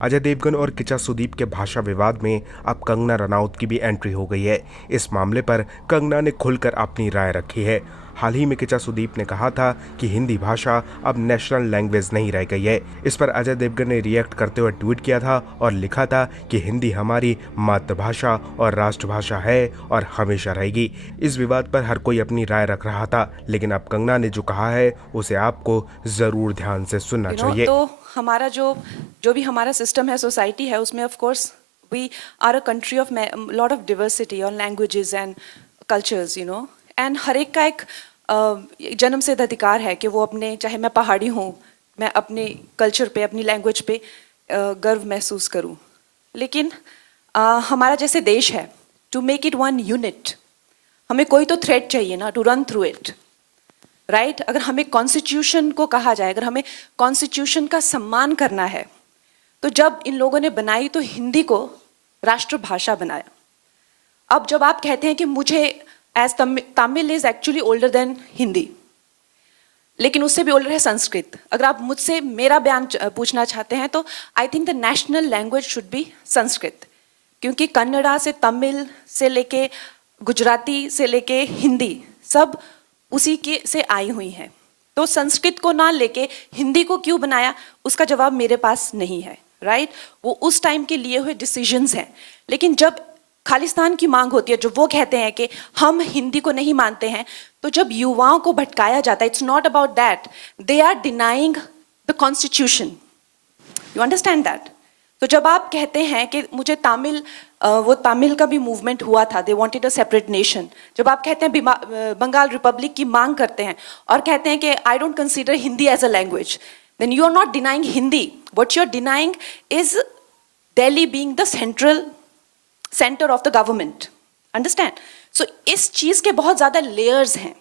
अजय देवगन और किचा सुदीप के भाषा विवाद में अब कंगना रनौत की भी एंट्री हो गई है। इस मामले पर कंगना ने खुलकर अपनी राय रखी है। हाल ही में किचा सुदीप ने कहा था कि हिंदी भाषा अब नेशनल लैंग्वेज नहीं रह गई है। इस पर अजय देवगन ने रिएक्ट करते हुए ट्वीट किया था और लिखा था कि हिंदी हमारी मातृभाषा और राष्ट्रभाषा है और हमेशा रहेगी। इस विवाद पर हर कोई अपनी राय रख रहा था, लेकिन अब कंगना ने जो कहा है उसे आपको जरूर ध्यान से सुनना चाहिए। तो हमारा जो भी हमारा सिस्टम है, सोसाइटी है, उसमें of course we are a country of lot of diversity और लैंग्वेजेस एंड कल्चर्स, एंड हर एक का एक जन्मसिद्ध अधिकार है कि वो अपने, चाहे मैं पहाड़ी हूँ, मैं अपने कल्चर पे, अपनी लैंग्वेज पे गर्व महसूस करूँ। लेकिन हमारा जैसे देश है, to make it one unit, हमें कोई तो थ्रेड चाहिए ना, to run through it, right. अगर हमें कॉन्स्टिट्यूशन को कहा जाए, अगर हमें कॉन्स्टिट्यूशन का सम्मान करना है, तो जब इन लोगों ने बनाई तो हिंदी को राष्ट्रभाषा बनाया। अब जब आप कहते हैं कि मुझे as Tamil is actually older than Hindi, लेकिन उससे भी ओल्डर है संस्कृत। अगर आप मुझसे मेरा बयान पूछना चाहते हैं तो I think the national language should be Sanskrit, क्योंकि कन्नड़ा से तमिल से लेके गुजराती से लेके हिंदी सब उसी के से आई हुई हैं। तो संस्कृत को ना लेके हिंदी को क्यों बनाया, उसका जवाब मेरे पास नहीं है, राइट। वो उस टाइम के लिए हुए डिसीजंस हैं। लेकिन जब खालिस्तान की मांग होती है, जो वो कहते हैं कि हम हिंदी को नहीं मानते हैं, तो जब युवाओं को भटकाया जाता है, it's not about that, they are denying the constitution, you understand that. तो जब आप कहते हैं कि मुझे तमिल, वो तमिल का भी मूवमेंट हुआ था, they wanted a separate nation. जब आप कहते हैं बंगाल रिपब्लिक की मांग करते हैं और कहते हैं कि I don't consider Hindi as a language, then you are not denying Hindi, what you are denying is Delhi being the centre of the government, understand. So इस चीज के बहुत ज्यादा लेयर्स हैं।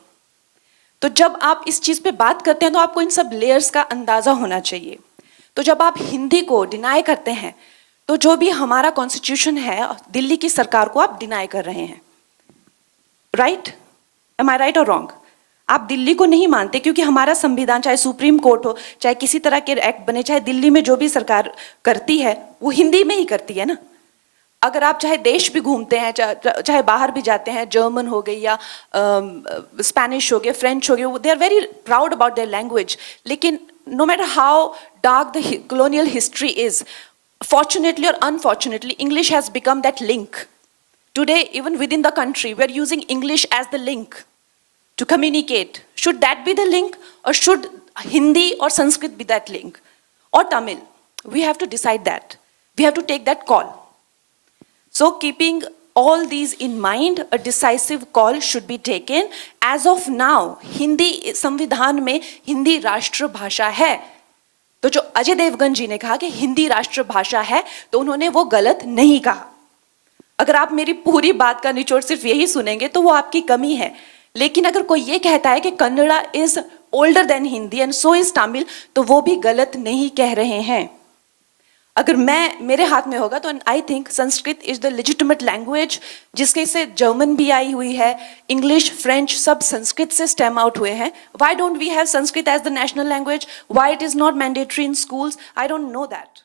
तो जब आप इस चीज पे बात करते हैं तो आपको इन सब लेयर्स का अंदाजा होना चाहिए। तो जब आप हिंदी को डिनाई करते हैं, तो जो भी हमारा कॉन्स्टिट्यूशन है, दिल्ली की सरकार को आप डिनाई कर रहे हैं, राइट। एम आई राइट और रॉन्ग? आप दिल्ली को नहीं मानते, क्योंकि हमारा संविधान, चाहे सुप्रीम कोर्ट हो, चाहे किसी तरह के एक्ट बने, चाहे दिल्ली में जो भी सरकार करती है वो हिंदी में ही करती है ना। अगर आप चाहे देश भी घूमते हैं, चाहे बाहर भी जाते हैं, जर्मन हो गई या स्पेनिश हो गया, फ्रेंच हो गया, they are very proud about their language. लेकिन no matter how dark the colonial history is, fortunately or unfortunately, English has become that link. Today, even within the country, we are using English as the link to communicate. Should that be the link, or should Hindi or Sanskrit be that link, or Tamil? We have to decide that. We have to take that call. So keeping all these in mind, a decisive call should be taken. As of now, Hindi संविधान में हिंदी राष्ट्रभाषा है। तो जो अजय देवगन जी ने कहा कि हिंदी राष्ट्रभाषा है, तो उन्होंने वो गलत नहीं कहा। अगर आप मेरी पूरी बात का निचोड़ सिर्फ यही सुनेंगे तो वो आपकी कमी है। लेकिन अगर कोई ये कहता है कि Kannada is older than Hindi and so is Tamil, तो वो भी गलत नहीं कह रहे हैं। अगर मेरे हाथ में होगा तो I think Sanskrit is the legitimate language, जिसके से जर्मन भी आई हुई है, इंग्लिश, फ्रेंच, सब संस्कृत से स्टेम आउट हुए हैं। Why don't we have Sanskrit as the national language? Why it is not mandatory in schools? I don't know that.